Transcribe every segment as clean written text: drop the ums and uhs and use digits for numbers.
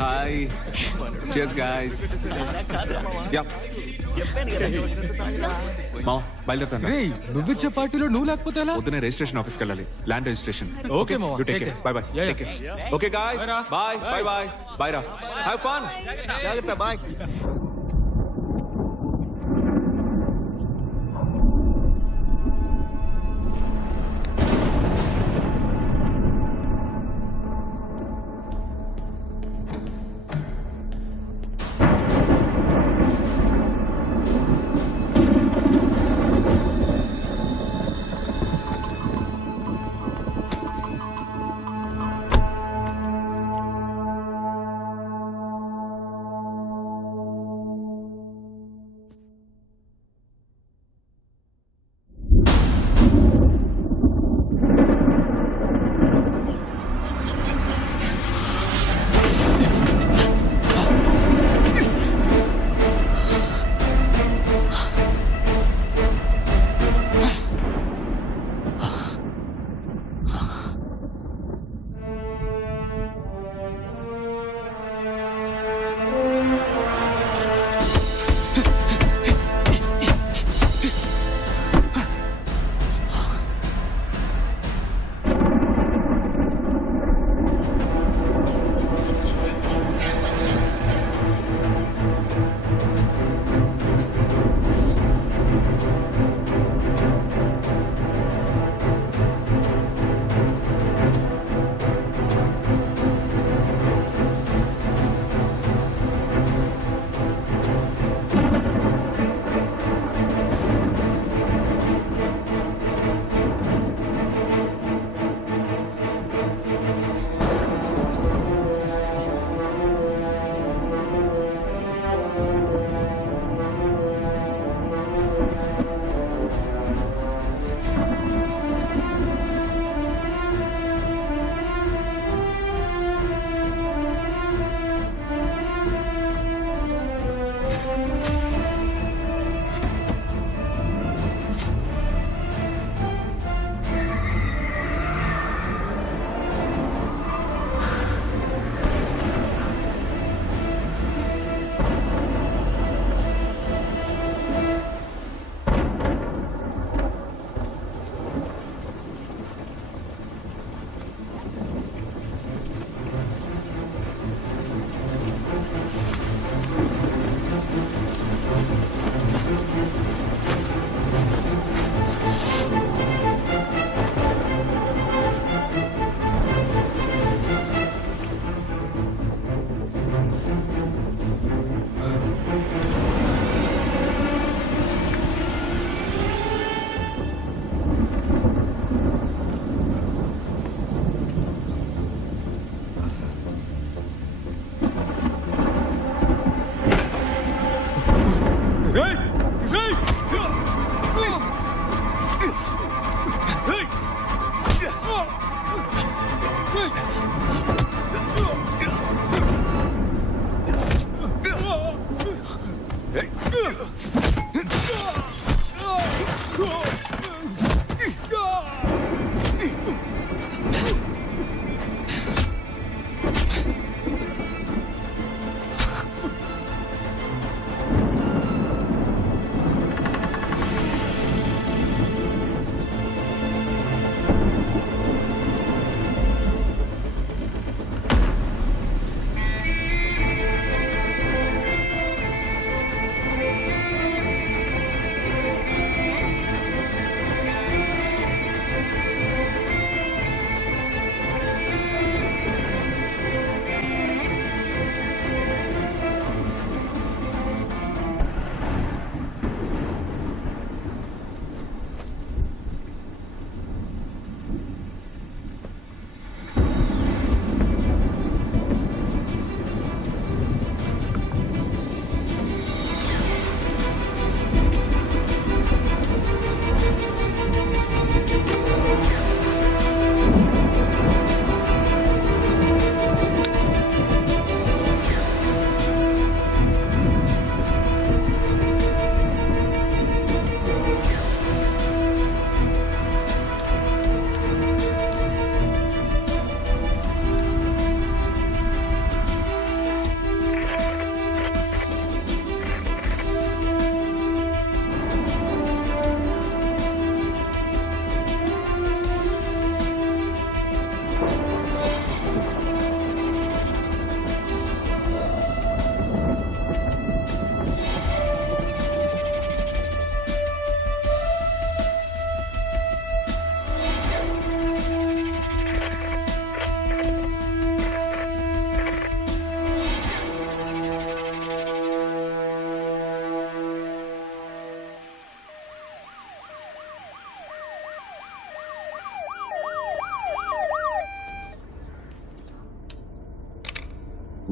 Hi cheers guys yeah మామ బయలుదేరుతాను రేయ్ నువ్విచ్చే పార్టీలో నువ్వు లేకపోతే ఎలా? పొద్దునే రిజిస్ట్రేషన్ ఆఫీస్కి వెళ్ళాలి ల్యాండ్ రిజిస్ట్రేషన్ Okay, మామ. You take Take care care. By by Yeah, take yeah. Care okay guys Bye, రా. బై బై బై బై రా హావ్ ఫన్ జాగ్రత్త బాయ్.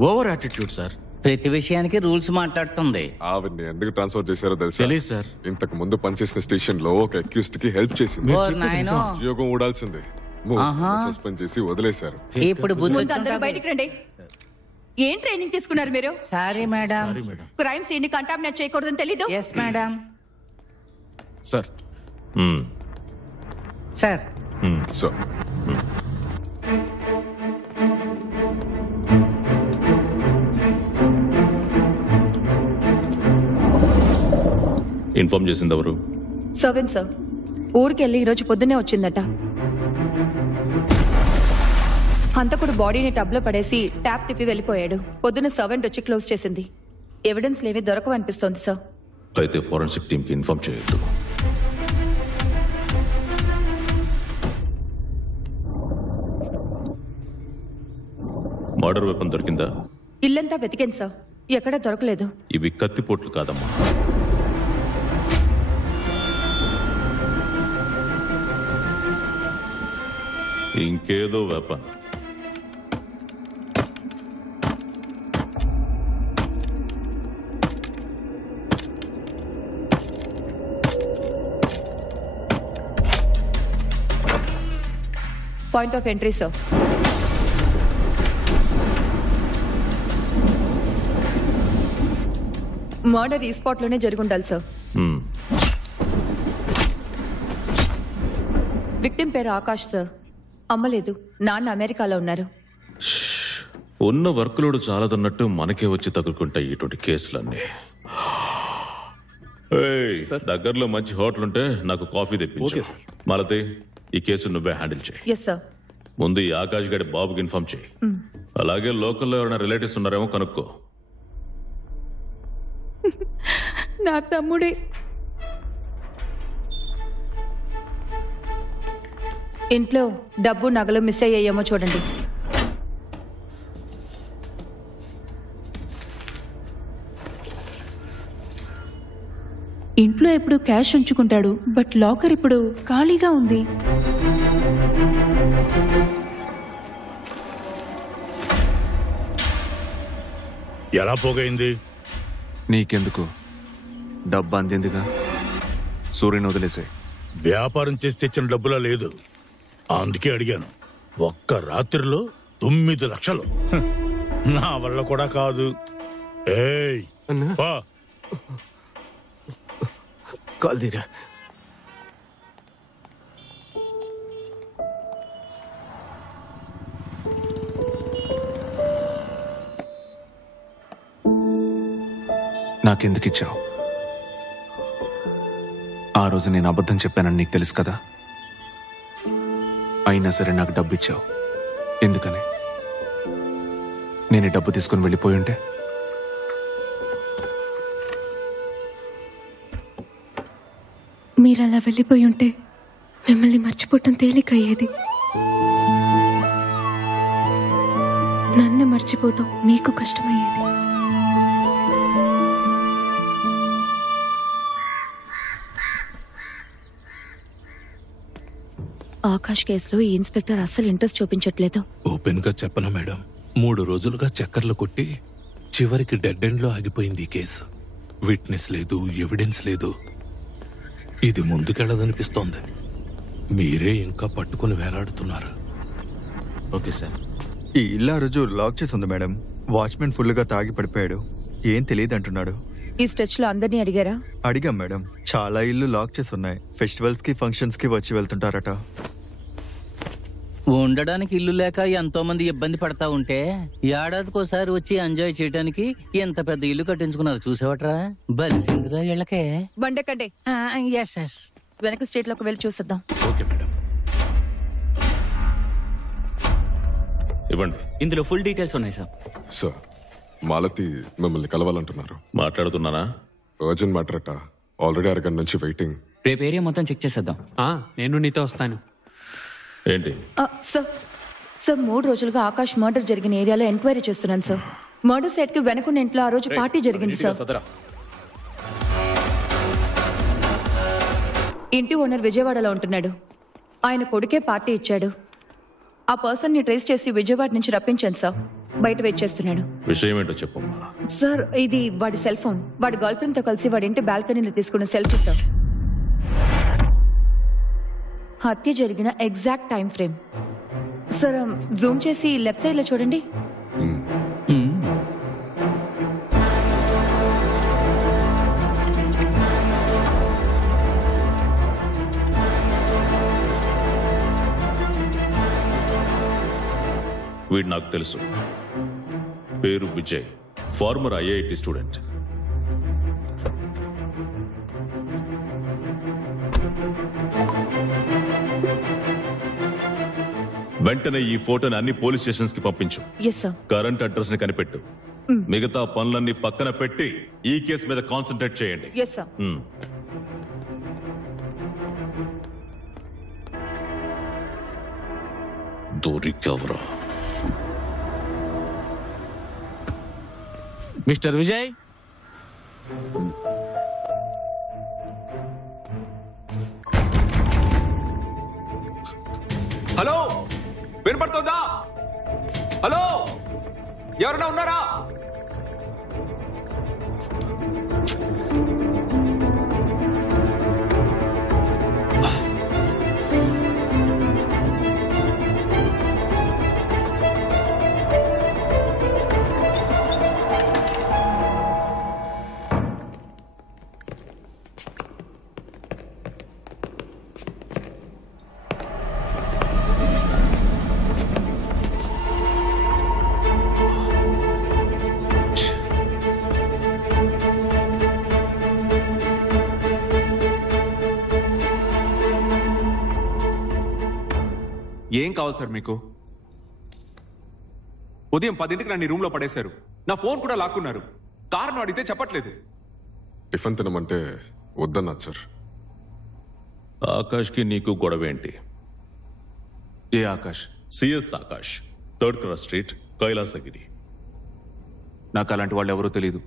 Over attitude sir. ప్రతి విషయానికి రూల్స్ మాట్లాడుతుంది. ఆవిడ్ని ఎందుకు ట్రాన్స్ఫర్ చేశారో తెలుసా? తెలీదు సార్. ఇంతకు ముందు పనిచేసిన స్టేషన్ లో ఒక అక్యూస్డ్ కి హెల్ప్ చేసింది. ఓ నాయనో. ఉద్యోగం ఊడాల్సిందే. సస్పెండ్ చేసి వదిలేశారు. ఇప్పుడు బుద్ధి ముందు అందరూ బయటికి రండి. ఏం ట్రైనింగ్ తీసుకున్నారు మీరు? Sorry madam. క్రైమ్ సీన్ ని కంటామినేట్ చేయకూడదని తెలీదు? Yes madam. Sir sir so inform చేసింది ఎవరు? Servant sir. ఊరికెళ్ళి ఈరోజు పొద్దున్నే వచ్చిందట. హంతకుడు బాడీని టబ్ లో పడేసి ట్యాప్ తిప్పి వెళ్ళిపోయాడు. పొద్దున్న సర్వెంట్ వచ్చి క్లోజ్ చేసింది. ఎవిడెన్స్ లేవి దొరకవనిపిస్తోంది సార్. అయితే ఫోరెన్సిక్ టీమ్ కి ఇన్ఫార్మ్ చేయొద్దు. మర్డర్ వెపన్ దొరికిందా? ఇల్లంతా వెతికాను సార్, ఎక్కడా దొరకలేదు. ఇవి కత్తిపోట్లు కాదమ్మా. ఇంకేదో weapon. Point of entry sir. Murder ఈ స్పాట్ లోనే జరుగుండాలి సార్. విక్టిమ్ పేరు ఆకాష్ సార్. అమ్మలేదు, నాన్న అమెరికాలో ఉన్నారు. ఉన్న వర్క్ లోడ్ చాలదన్నట్టు మనకే వచ్చి తగులుకుంటాయి ఇటువంటి కేసులన్నీ. ఏయ్, దగ్గరలో మంచి హోటల్ ఉంటే నాకు కాఫీ తెప్పించు. మాలతి, ఈ కేసు నువ్వే హ్యాండిల్ చేయి. Yes sir. ముందు ఈ ఆకాష్ గడి బాబుకి ఇన్ఫార్మ్ చేయి. అలాగే లోకల్లో ఎవరైనా రిలేటివ్స్ ఉన్నారేమో కనుక్కో. నా తమ్ముడే. ఇంట్లో డబ్బు నగలు మిస్ అయ్యాయేమో చూడండి. ఇంట్లో ఎప్పుడు క్యాష్ ఉంచుకుంటాడు, బట్ లాకర్ ఇప్పుడు ఖాళీగా ఉంది. ఎలా పోగైంది? నీకెందుకు? డబ్బు అందిందిగా, సూర్యుని వదిలేసే. వ్యాపారం చేసి తెచ్చిన డబ్బులా లేదు, అందుకే అడిగాను. ఒక్క రాత్రిలో 9 లక్షలు. నా వల్ల కూడా కాదు. ఏయ్ పా. కాల్దీరా. నాకెందుకు ఇచ్చావు? ఆ రోజు నేను అబద్ధం చెప్పానని నీకు తెలుసు కదా. అయినా సరే నాకు డబ్బు ఇచ్చావు. ఎందుకని? నేను ఈ డబ్బు తీసుకుని వెళ్ళిపోయి ఉంటే మీరు అలా వెళ్ళిపోయి ఉంటే మిమ్మల్ని మర్చిపోవటం తేలికయ్యేది. నన్ను మర్చిపోవటం మీకు కష్టమయ్యేది. ఆకాష్ కేసులో ఈ ఇన్స్పెక్టర్ అస్సలు ఇంట్రెస్ట్ చూపించట్లేదు. ఓపెన్ గా చెప్పను మేడం, 3 రోజులుగా చక్కర్లు కొట్టి చివరికి డెడ్ ఎండ్ లో ఆగిపోయింది ఈ కేసు. విట్నెస్ లేదు, ఎవిడెన్స్ లేదు. ఇది ముందుకెళ్ళదనిపిస్తోంది. మీరే ఇంకా పట్టుకుని వేలాడుతున్నారు. Okay sir. ఈ ఇల్లు ఆ రోజు లాక్ చేసి ఉంది మేడం. వాచ్మెన్ ఫుల్ గా తాగి పడిపోయాడు. ఏం తెలియదు అంటున్నాడు. ఈ స్ట్రెచ్ లో అందరినీ అడిగారా? అడిగాం మేడం. చాలా ఇల్లు లాక్ చేసి ఉన్నాయి. ఫెస్టివల్స్ కి ఫంక్షన్స్ కి వచ్చి వెళ్తుంటారట. ఉండడానికి ఇల్లు లేక ఎంతో మంది ఇబ్బంది పడతా ఉంటే ఏడాదికోసారి వచ్చి ఎంజాయ్ చేయడానికి ఎంత పెద్ద ఇల్లు కట్టించుకున్నారు చూసేవట్రా. బలిసిందిరా వీళ్ళకే. బండకండి. Yes yes. వెనక స్టేట్ లోకి వెళ్ళి చూసేద్దాం. Okay madam. ఇవ్వండి. ఇందులో ఫుల్ డీటెయిల్స్ ఉన్నాయి సార్. సార్, మాలతి మిమ్మల్ని కలవాలంటున్నారు. మాట్లాడుతున్నానా? అర్జెంట్ మ్యాటర్ అట. ఆల్రెడీ అరగంట నుంచి వెయిటింగ్. రేపు ఏరియా మొత్తం చెక్ చేసేద్దాం. నేను నీతో వస్తాను. ఏంటి? సార్ 3 రోజులుగా ఆకాష్ మర్డర్ జరిగిన ఏరియాలో ఎంక్వైరీ చేస్తున్నాను సార్. మర్డర్ సైట్ కి వెనకున్న ఇంట్లో ఆ రోజు పార్టీ జరిగింది సార్. ఇంటి ఓనర్ విజయవాడలో ఉంటున్నాడు. ఆయన కొడుకే పార్టీ ఇచ్చాడు. ఆ పర్సన్ ని ట్రేస్ చేసి విజయవాడ నుంచి రప్పించాను సార్. బయట వెయిట్ చేస్తున్నాడు. విషయం ఏంటో చెప్పమ్మా. సార్, ఇది వాడి సెల్ ఫోన్. వాడి గర్ల్ ఫ్రెండ్ తో కలిసి వాడి ఇంటి బాల్కనీలో తీసుకున్న సెల్ఫీ సార్. హత్య జరిగిన exact time frame. Sir, Zoom చేసి లెఫ్ట్ సైడ్ లో చూడండి. వీడు నాకు తెలుసు. పేరు విజయ్, ఫార్మర్ ఐఐటి స్టూడెంట్. వెంటనే ఈ ఫోటోని అన్ని పోలీస్ స్టేషన్స్ కి పంపించు. Yes sir. కరెంట్ అడ్రస్ ని కనిపెట్టు. మిగతా పనులన్నీ పక్కన పెట్టి ఈ కేసు మీద కాన్సన్ట్రేట్ చేయండి. Yes sir. దొరికవరా మిస్టర్ విజయ్, హలో, వినపడుతుందా? హలో, ఎవరైనా ఉన్నారా? ఏం కావాలి సార్ మీకు? ఉదయం 10ంటికి నన్ను రూమ్ లో పడేశారు. నా ఫోన్ కూడా లాక్కున్నారు. కారణం అడిగితే చెప్పట్లేదు. టిఫిన్ తినమంటే వద్దన్నారు సార్. ఆకాష్ కి నీకు గొడవ ఏంటి? ఏ Akash? CS Akash, 3rd cross street, Kailasagiri. నాకు అలాంటి వాళ్ళు ఎవరూ తెలియదు.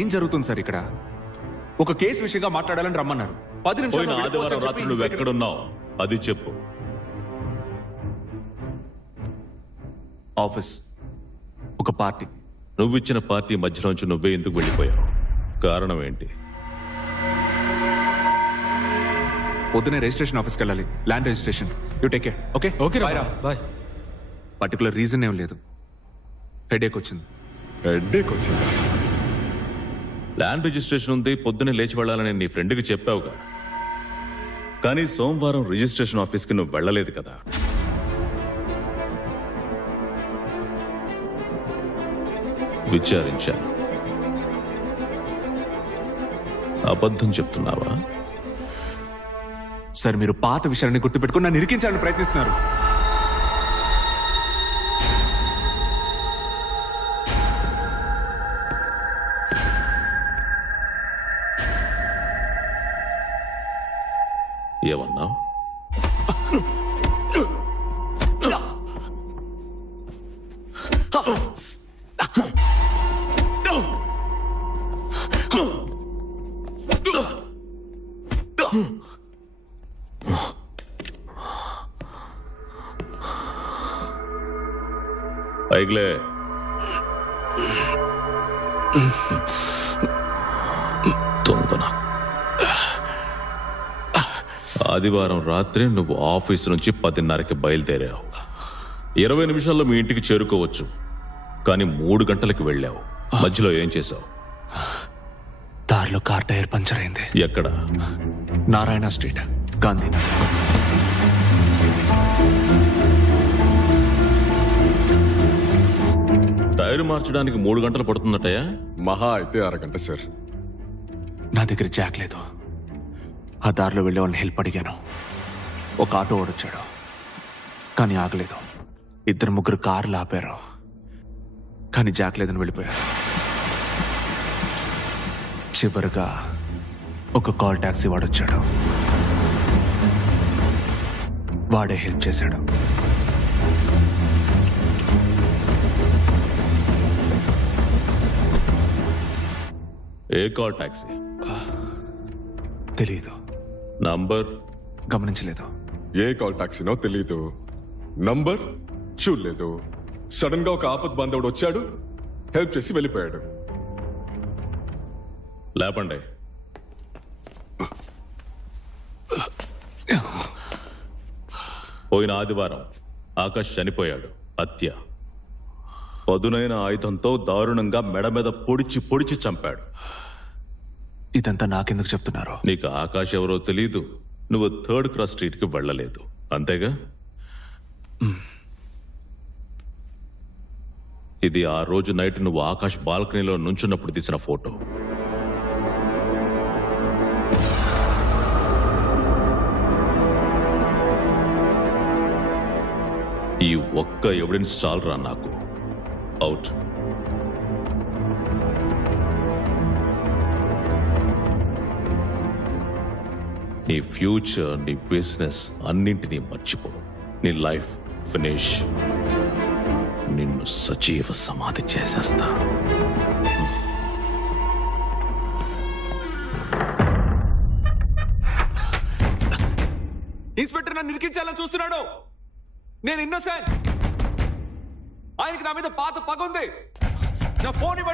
ఏం జరుగుతుంది సార్ ఇక్కడ? ఒక కేసు విషయంగా మాట్లాడాలని రమ్మన్నారు. 10 నిమిషాలు ఆదివారం రాత్రి నువ్వు ఎక్కడున్నావు అది చెప్పు. ఆఫీస్, ఒక పార్టీ. నువ్వు ఇచ్చిన పార్టీ మధ్యలోంచి నువ్వే ఎందుకు వెళ్ళిపోయావు? కారణం ఏంటి? పొద్దునే రిజిస్ట్రేషన్ ఆఫీస్కి వెళ్ళాలి. Land registration. You take care. Okay okay రా, బాయ్. పర్టికులర్ రీజన్ ఏం లేదు. హెడేక్ వచ్చింది. హెడ్ఏక్ వచ్చిందా? ల్యాండ్ రిజిస్ట్రేషన్ ఉంది, పొద్దునే లేచి వెళ్ళాలని నీ ఫ్రెండ్కి చెప్పావుగా. కానీ సోమవారం రిజిస్ట్రేషన్ ఆఫీస్కి నువ్వు వెళ్ళలేదు కదా. విచారించాను. అబద్ధం చెప్తున్నావా? సార్, మీరు పాత విషయాన్ని గుర్తుపెట్టుకుని నన్ను ఇరికించాలని ప్రయత్నిస్తున్నారు. ఏమన్నావు? ఐగ్లే, దొంగన. ఆదివారం రాత్రి నువ్వు ఆఫీసు నుంచి 10:30కి బయలుదేరావు. 20 నిమిషాల్లో మీ ఇంటికి చేరుకోవచ్చు. కానీ 3 గంటలకు వెళ్ళావు. మధ్యలో ఏం చేశావు? దారిలో కార్ టైర్ పంచర్ అయింది. ఎక్కడ? నారాయణ స్ట్రీట్, గాంధీనగర్. టైర్ మార్చడానికి 3 గంటలు పడుతుందటయా? మహా అయితే 1 గంట సార్. నా దగ్గర జాక్ లేదు. ఆ దారిలో వెళ్ళే వాళ్ళని హెల్ప్ అడిగాను. ఒక ఆటో ఓడొచ్చాడు, కానీ ఆగలేదు. 2-3 కార్లు ఆపారు, కానీ జాక్ లేదని వెళ్ళిపోయారు. చివరిగా ఒక కాల్ టాక్సీ వాడొచ్చాడు. వాడే హెల్ప్ చేశాడు. ఏ కాల్ టాక్సీ? తెలీదు. నంబర్ గమనించలేదు. ఏ కాల్ టాక్సీనో తెలీదు, నంబర్ చూడలేదు. సడన్ గా ఒక ఆపద్ బాంధవుడు వచ్చాడు, హెల్ప్ చేసి వెళ్ళిపోయాడు. లేపండి. పోయిన ఆదివారం ఆకాష్ చనిపోయాడు. హత్య. పదునైన ఆయుధంతో దారుణంగా మెడ మీద పొడిచి పొడిచి చంపాడు. ఇదంతా నాకెందుకు చెప్తున్నారు? నీకు ఆకాష్ ఎవరో తెలీదు, నువ్వు 3rd క్రాస్ స్ట్రీట్కి వెళ్ళలేదు, అంతేగా? ఇది ఆ రోజు నైట్ నువ్వు ఆకాష్ బాల్కనీలో నుంచున్నప్పుడు తీసిన ఫోటో. ఈ ఒక్క ఎవిడెన్స్ చాలరా నాకు. అవుట్. నీ ఫ్యూచర్, నీ బిజినెస్ అన్నింటినీ మర్చిపో. నీ లైఫ్ ఫినిష్. నిన్ను సజీవ సమాధి చేసేస్తా. ఇన్స్పెక్టర్ నన్ను నిరికించాలని చూస్తున్నాడు. నేను ఇన్నోసెంట్. ఆయనకి నా మీద పాత పగ ఉంది. నా ఫోన్ ఇవ్వండి.